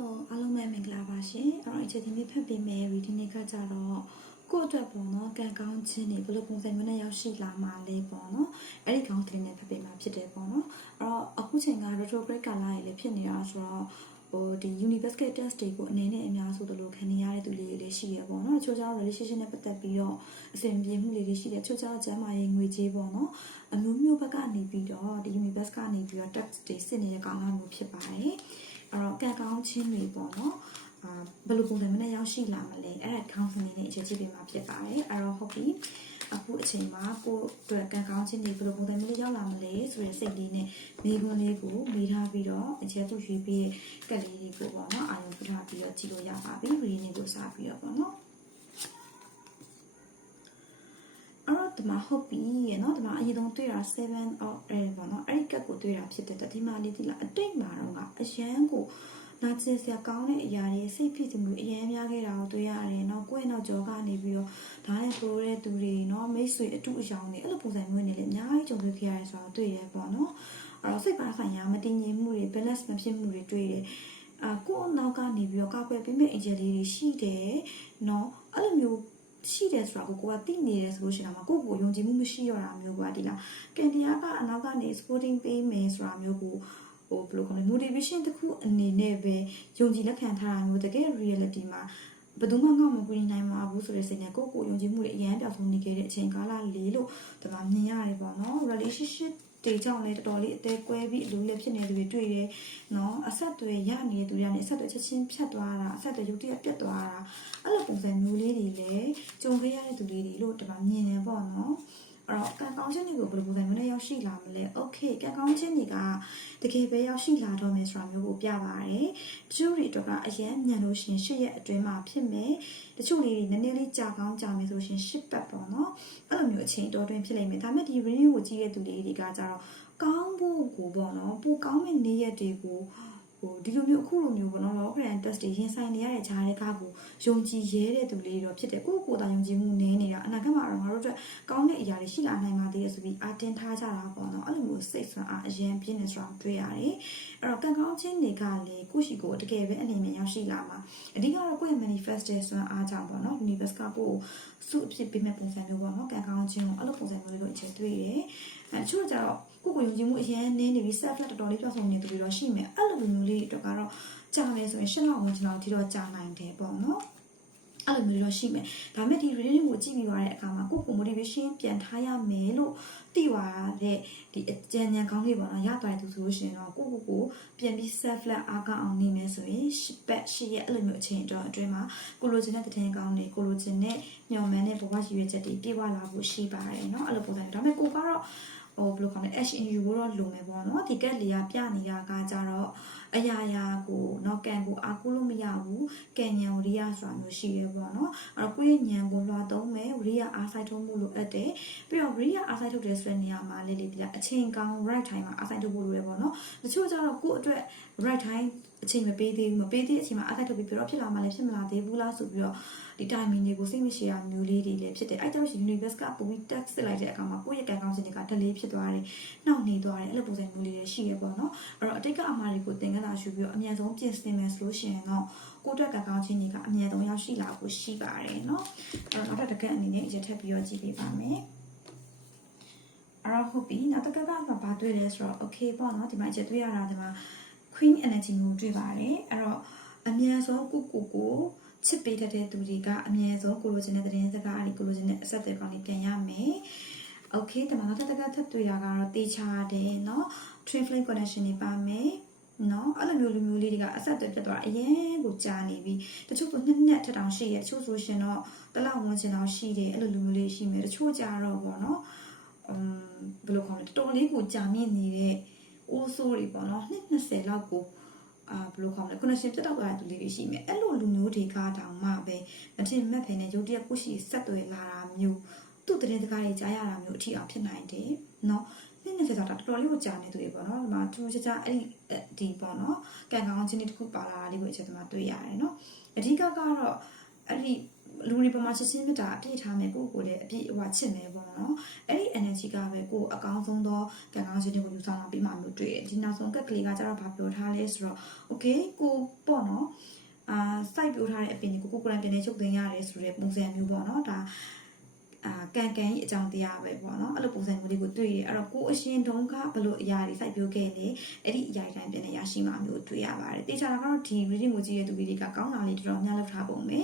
Hello အားလုံးပဲမင်္ဂလာပါရှင်အဲ့တော့အခြေအနေလေးဖတ်ပေးမယ် reading လေးကကြတော့ကိုယ့်အတွက်ပေါ့နော်ကံကောင်းခြင်းတွေဘယ်လိုပုံစံမျိုးနဲ့ရောက်ရှိလာမှာလဲပေါ့နော်အဲ့ဒီကောင်းတဲ့နဲ့ဖတ်ပေးမှာဖြစ်တယ်ပေါ့နော်အဲ့တော့အခုချိန်က retrograde ကာလကြီးလည်းဖြစ်နေတာဆိုတော့ဒီ universal test တွေကိုအနေနဲ့အများစုတို့လိုခံနေရတဲ့သူလေးတွေရှိရပေါ့နော်ချိုးချောင်း relationship နဲ့ပတ်သက်ပြီးတော့အစဉ်ပြေမှုလေးတွေရှိတယ်ချိုးချောင်းကျမ်းမာရေးငွေကြေးပေါ့နော်အမျိုးမျိုးဘက်ကနေပြီးတော့ဒီ universe ကနေပြီးတော့ test တွေစစ်နေတဲ့ကာလမျိုးဖြစ်ပါတယ်အဲ့တော့ကံကောင်းခြင်းတွေပေါ့နော်ဘယ်လိုပုံစံမျိုးနဲ့ရောက်ရှိလာမလဲအဲ့ဒါခေါင်းစဉ်လေးနဲ့အခြေကြည့်ပေးမှာဖြစ်ပါတယ်အဲ့တော့ဟုတ်ပြီအခုအချိန်မှာကိုယ့်အတွက်ကံကောင်းခြင်းတွေဘယ်လိုပုံစံမျိုးရောက်လာမလဲဆိုတဲ့စိတ်လေးနဲ့မိခွန်းလေးကိုမိထားပြီးတော့အခြေသူရွေးပြီးကက်လေးတွေကိုပေါ့နော်အာရုံပြုထားပြီးတော့ကြည့်လို့ရပါပြီရီးနေကိုစားပြီးတော့ပေါ့နော်အဲ့တော့ဒီမှာဟုတ်ပြီရနော်ဒီမှာအရင်ဆုံးတွေ့တာ7 of ပေါ့နော်အဲ့ဒီကက်ကိုတွေ့တာဖြစ်တဲ့ဒီမှာလေးဒီလားအတိတ်မှာတော့ကအရန်ကိုနာကျင်စရာကောင်းတဲ့အရာတွေစိတ်ဖြစ်မှုအရင်များခဲ့တာကိုတွေ့ရတယ်เนาะကိုယ့်ရဲ့နောက်ကျောကနေပြီးတော့ဒါနဲ့ပရိုတဲ့သူတွေเนาะမိတ်ဆွေအတူအယောင်တွေအဲ့လိုပုံစံမျိုးနေလေအများကြီးကြုံတွေ့ခဲ့ရတယ်ဆိုတော့တွေ့ရပေါ့เนาะအဲ့တော့စိတ်ပါဆိုင်ရာမတည်ငြိမ်မှုတွေ balance မဖြစ်မှုတွေတွေ့တယ်ကိုယ့်နောက်ကနေပြီးတော့ကောက်ွယ်ပေးမဲ့ angel လေးတွေရှိတယ်เนาะအဲ့လိုမျိုးရှိတယ်ဆိုတော့ကိုကသိနေတယ်ဆိုလို့ရှိရင်တော့ကိုယ့်ကိုယုံကြည်မှုမရှိရတာမျိုးကဒီလားကံတရားကအနောက်ကနေ supporting ပေးမယ်ဆိုတာမျိုးကိုဘယ်လိုခေါ်လဲ motivation တစ်ခုအနေနဲ့ပဲယုံကြည်လက်ခံထားတာမျိုးတကယ် reality မှာဘယ်သူမှငေါ့မကူနိုင်မှာဘူးဆိုတဲ့စိတ်နဲ့ကိုယ့်ကိုယုံကြည်မှုတွေအရင်ပြောက်ဆုံးနေခဲ့တဲ့အချိန်ကာလလေးလို့ဒီမှာမြင်ရတယ်ပေါ့နော် relationship တေကြောင့်လည်းတော်တော်လေးအသေးကွဲပြီးအလိုလေးဖြစ်နေသူတွေတွေ့တယ်နော်အဆက်တွေရနေတဲ့သူတွေကနေအဆက်တွေချက်ချင်းဖြတ်သွားတာအဆက်တွေရုပ်တရက်ပြတ်သွားတာအဲ့လိုပုံစံမျိုးလေးတွေလည်းကြုံခဲ့ရတဲ့သူတွေလို့ဒီမှာမြင်နေပေါ့နော်အဲ့တော့ကံကောင်းခြင်းတွေကိုဘယ်လိုပုံစံမျိုးနဲ့ရောက်ရှိလာမလဲ okay ကံကောင်းခြင်းတွေကတကယ်ပဲရောက်ရှိလာတော့မယ်ဆိုတာမျိုးကိုပြပါတယ်တချို့တွေတော့ကအရင်ညံလို့ရှိရင်8ရက်အတွင်းမှာဖြစ်မယ်တချို့လေးတွေနည်းနည်းလေးကြာကောင်းကြာမယ်ဆိုရှင်10ပတ်ပေါ့နော်အဲ့လိုမျိုးအချိန်တော်တွင်ဖြစ်လိမ့်မယ်ဒါပေမဲ့ဒီ reading ကိုကြည့်တဲ့သူတွေကကြတော့ကောင်းဖို့ကိုပေါ့နော်ပိုကောင်းတဲ့နေ့ရက်တွေကိုဒီလိုမျိုးအခုလိုမျိုးပေါ့နော်လောကရန် test တွေရင်ဆိုင်နေရတဲ့ဂျားတွေကကိုယုံကြည်ရဲတဲ့သူလေးတော့ဖြစ်တယ်ကိုယ့်ကိုယ်တိုင်ယုံကြည်မှုနည်းနေတာအနာဂတ်မှာတော့ငါတို့အတွက်ကောင်းတဲ့အရာတွေရှိလာနိုင်ပါသေးတယ်ဆိုပြီးအတင်းထားကြတာပေါ့နော်အဲ့လိုမျိုးစိတ်ဆွမ်းအားအရင်ပြင်းနေဆိုတာတွေ့ရတယ်အဲ့တော့ကံကောင်းခြင်းတွေကလည်းကိုယ့်ရှိကိုတကယ်ပဲအနေနဲ့ရောက်ရှိလာမှာအဓိကတော့ကိုယ့်ရဲ့ manifest တဲ့ဆွမ်းအားကြောင့်ပေါ့နော် universe ကကိုယ်စုအဖြစ်ပေးမဲ့ပုံစံမျိုးပေါ့နော်ကံကောင်းခြင်းကိုအဲ့လိုပုံစံမျိုးလေးကိုအခြေတွေ့တယ်အဲချို့ကြတော့ကိုယ်ကိုယုံကြည်မှုအရင်နည်းနေပြီး self love တော်တော်လေးပြောင်းဆုံးနေသူတွေတော့ရှိမယ်အဲ့လိုမျိုးလေးတွေကတော့ကြာမယ်ဆိုရင်ရှင်းလောက်ဝင်ချင်တော့ဒီတော့ကြာနိုင်တယ်ပေါ့နော်အဲ့လိုမျိုးတော့ရှိမယ်ဒါပေမဲ့ဒီ reading ကိုကြည့်ပြီးသွားတဲ့အခါမှာကိုယ့်ကို motivation ပြန်ထားရမယ်လို့သိသွားတဲ့ဒီအကြံဉာဏ်ကောင်းလေးပေါ့နော်ရသွားတဲ့သူဆိုလို့ရှိရင်တော့ကိုပြန်ပြီး self love အားကောင်းအောင်နေမယ်ဆိုရင်ရှစ်ရက်အဲ့လိုမျိုးအချိန်အတွင်းမှာကိုလိုချင်တဲ့တည်ကောင်းတွေကိုလိုချင်တဲ့ညော်မှန်းတဲ့ဘဝရည်ရွယ်ချက်တွေပြည့်ဝလာဖို့ရှိပါတယ်เนาะအဲ့လိုပုံစံဒါပေမဲ့ကိုကတော့ဘယ်လိုခေါ်လဲ action ယူဖို့တော့လိုမယ်ပေါ့နော်ဒီကက်လေးကပြနေတာကကြတော့အရာရာကိုနော်ကန်ကိုအားကိုးလို့မရဘူးကံဉာဏ်ဝရိယဆိုတာမျိုးရှိရဲပေါ့နော်အဲ့တော့ကိုယ့်ရဲ့ဉာဏ်ကိုလွှာသုံးမယ်ဝရိယအားစိုက်ထုတ်မှုလိုအပ်တယ်ပြီးတော့ဝရိယအားစိုက်ထုတ်တဲ့ဆိုတဲ့နေရာမှာလေးဒီကအချိန်ကောင်း right time မှာအားစိုက်ထုတ်ဖို့လိုရပေါ့နော်တချို့ကျတော့ကိုယ့်အတွက် right time အချိန်မပေးသေးဘူးမပေးသေးတဲ့အချိန်မှာအားစိုက်ထုတ်ပြီးပြတော့ဖြစ်လာမှလည်းဖြစ်မလာသေးဘူးလားဆိုပြီးတော့ဒီ timing တွေကိုစိတ်မရှိရမျိုးလေးတွေလည်းဖြစ်တယ်အဲ့ကြောင့် universe ကပုံပြီး text စစ်လိုက်တဲ့အခါမှာကိုယ့်ရဲ့ကံကောင်းခြင်းတွေက delay ဖြစ်သွားတယ်နှောင့်နှေးသွားတယ်အဲ့လိုပုံစံမျိုးလေးတွေရှိရပေါ့နော်အဲ့တော့အတိတ်ကအမှားတွေကိုသင်ခန်းစာယူပြီးတော့အမြန်ဆုံးပြင်ဆင်မယ်ဆိုလို့ရှိရင်တော့ကိုယ့်အတွက်ကံကောင်းခြင်းတွေကအမြန်ဆုံးရောက်ရှိလာဖို့ရှိပါတယ်နော်အဲ့တော့နောက်တစ်ခါအနေနဲ့ရထပ်ပြီးတော့ကြည့်ပေးပါမယ်အဲ့တော့ဟုတ်ပြီနောက်တစ်ခါကဘာတွေ့လဲဆိုတော့ okay ပေါ့နော်ဒီမှာချက်တွေ့ရတာဒီမှာ queen energy ကိုတွေ့ပါတယ်အဲ့တော့အမြန်ဆုံးကိုချစ်ပေးတတ်တဲ့သူတွေကအမြဲဆုံးကိုလိုချင်တဲ့သတင်းစကားအရာကိုလိုချင်တဲ့အဆက်အသွယ်ကောင်းတွေပြန်ရမယ်။ Okay တမန်တော်တက်ကထပ်တွေ့တာကတော့တေချာတယ်เนาะ twin flame connection တွေပါမယ်เนาะအဲ့လိုမျိုးလူမျိုးလေးတွေကအဆက်အသွယ်ပြတ်သွားအရင်ကိုကြာနေပြီတချို့ကနှစ်ထက်တောင်ရှိရတချို့ဆိုရှင်တော့တလောက်ဝင်ချင်တော့ရှိတယ်အဲ့လိုလူမျိုးလေးရှိမယ်တချို့ကြတော့ပေါ့เนาะဘယ်လိုခေါ်လဲတော်တော်လေးကိုကြာမြင့်နေတဲ့အိုးဆိုးတွေပေါ့เนาะ20လောက်ကိုဘယ်လိုခေါ်မလဲ connection ပြတ်တော့သွားတဲ့သူလေးတွေရှိမယ်အဲ့လိုလူမျိုးတွေကတောင်မှပဲမထင်မှတ်ပဲနဲ့ရုပ်တရက်ကိုရှိဆက်သွယ်လာတာမျိုးသူ့သတင်းစကားတွေကြားရတာမျိုးအထီအောင်ဖြစ်နိုင်တယ်เนาะ20ကျော်တာတော်တော်လေးကိုကြာနေသူတွေပေါ့နော်ဒီမှာသူချာအဲ့ဒီပေါ့နော်ကံကောင်းခြင်းတွေတစ်ခုပါလာတာလေးကိုအချက်တမှာတွေ့ရတယ်เนาะအဓိကကတော့အဲ့ဒီ လူတွေပေါ်မှာရှင်းရှင်းမြတ်တာအပြည့်ထားမယ်ကိုကိုလည်းအပြည့်ဟိုချစ်မယ်ပေါ့နော်အဲ့ဒီ energy ကပဲကိုအကောင်းဆုံးသောကံကောင်းခြင်းတွေကိုယူဆောင်လာပြီးမှမျိုးတွေ့တယ်ဒီနောက်ဆုံးကက်ကလေးကကျတော့ဗာပြောထားလဲဆိုတော့ okay ကိုပေါ့နော်စိုက်ပြိုးထားတဲ့အပင်တွေကိုကိုယ်ပြန်နေချုပ်သိမ်းရတယ်ဆိုတဲ့ပုံစံမျိုးပေါ့နော်ဒါကန်ကန်ကြီးအကြောင်းတရားပဲပေါ့နော်အဲ့လိုပုံစံမျိုးလေးကိုတွေ့ရအဲ့တော့ကိုအရှင်တုံးကဘလို့အရာတွေစိုက်ပြိုးခဲ့လေအဲ့ဒီအရာတိုင်းပြန်နေရရှိမှမျိုးတွေ့ရပါတယ်တေချာတာကတော့ဒီ reading ကိုကြည့်ရတဲ့သူတွေကကောင်းတာလေးတော်တော်များလောက်ထားပုံပဲ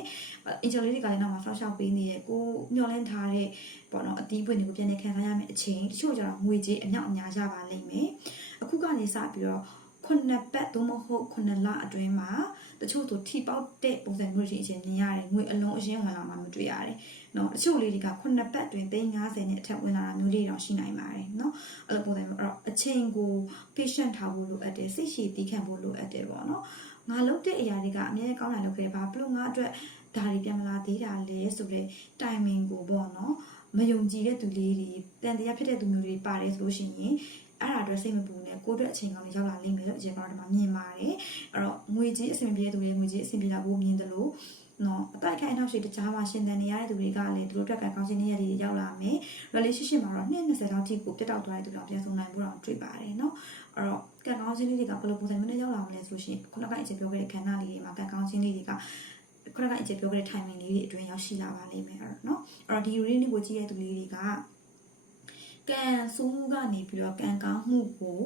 angel လေးတွေကလည်းနောက်မှာဆောက်ရှောက်ပေးနေရဲ့ကိုမျှော်လင့်ထားတဲ့ပေါ့နော်အတီးပွင့်တွေကိုပြန်နေခံစားရမယ့်အချိန်တချို့ကျတော့ငွေကြေးအမြောက်အများရပါလိမ့်မယ်အခုကနေစပြီးတော့ခုနှစ်ပတ်သို့မဟုတ်ခုနှစ်လအတွင်းမှာတချို့ဆိုထိပေါက်တဲ့ပုံစံမျိုးရှိအချင်းမြင်ရတယ်ငွေအလုံးအရင်းဝင်လာမှမတွေ့ရတယ်နော်တချို့လေးတွေကခုနှစ်ပတ်အတွင်း350နဲ့အထက်ဝင်လာတာမျိုးလေးတော့ရှိနိုင်ပါတယ်နော်အဲ့လိုပုံစံမျိုးအဲ့တော့အချိန်ကို patient ထားဖို့လိုအပ်တယ်စိတ်ရှည်တည်ခံဖို့လိုအပ်တယ်ပေါ့နော်ငါလုပ်တဲ့အရာတွေကအများကြီးကောင်းတာလုပ်ခဲ့ပါဘလို့ငါအတွက်ဒါတွေပြန်မလာသေးတာလဲဆိုတဲ့ timing ကိုပေါ့နော်မယုံကြည်တဲ့သူလေးတွေတန်တရားဖြစ်တဲ့သူမျိုးတွေပါတယ်ဆိုလို့ရှိရင်အဲ့ဒါအတွက်စိတ်မပူနဲ့ကိုယ့်အတွက်အချိန်ကောင်းလေးရောက်လာလိမ့်မယ်လို့အချိန်ကတော့ဒီမှာမြင်ပါတယ်အဲ့တော့ငွေကြီးအဆင်ပြေတဲ့သူတွေငွေကြီးအဆင်ပြေတာကိုမြင်တယ်လို့နော်အတိုက်ခိုက်နောက်ရှိတခြားမှာရှင်သန်နေရတဲ့သူတွေကလည်းသူတို့အတွက်ကကောင်းခြင်းနေရတွေရောက်လာမယ် relationship မှာတော့20လောက်ထိကိုပြတ်တောက်သွားတဲ့သူတွေပြန်ဆုံးနိုင်ဖို့တော့တွေ့ပါတယ်နော်အဲ့တော့ကံကောင်းခြင်းလေးတွေကဘယ်လိုပုံစံမျိုးနဲ့ရောက်လာမလဲဆိုရှင်ခုနကအချိန်ပြောခဲ့တဲ့ခန္ဓာလေးတွေမှာကံကောင်းခြင်းလေးတွေကခုနကအချိန်ပြောခဲ့တဲ့ timing လေးတွေအတွင်းရောက်ရှိလာပါလိမ့်မယ်အဲ့တော့နော်အဲ့တော့ဒီ reading ကိုကြည့်ရတဲ့သူလေးတွေကကံဆိုးမှုကနေပြီးတော့ကံကောင်းမှုကို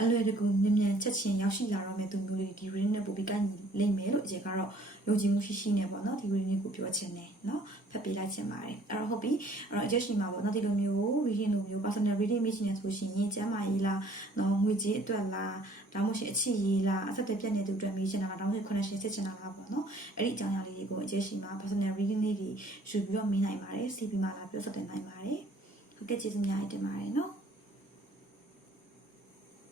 အလွယ်တကူမြန်ချက်ချင်းရောက်ရှိလာတော့မယ်သူမျိုးလေးဒီ reading နဲ့ပို့ပြီးကိုင်းလိမ့်မယ်လို့အကျေကတော့ယုံကြည်မှုရှိရှိနဲ့ပေါ့နော်ဒီ reading ကိုပြောချင်တယ်နော်ဖတ်ပေးလိုက်ချင်ပါတယ်အဲ့တော့ဟုတ်ပြီအဲ့တော့အကျေရှိမှာပေါ့နော်ဒီလိုမျိုး reading လိုမျိုး personal reading မိရှင်နေဆိုရှင်ကျမ်းမာရေးလားနော်ငွေကြေးအတွက်လားဒါမှမဟုတ်အချစ်ရေးလားအဆက်တက်ပြတ်နေတဲ့အတွက်မိရှင်တာဒါမှမဟုတ် connection ဆက်ချင်တာလားပေါ့နော်အဲ့ဒီအကြောင်းအရာလေးတွေကိုအကျေရှိမှာ personal reading လေးတွေယူပြီးတော့မေးနိုင်ပါတယ် CP မှာလာပြီးတော့ဆက်တင်နိုင်ပါတယ်ဟုတ်ကဲ့ကျေးဇူးများတင်ပါတယ်နော်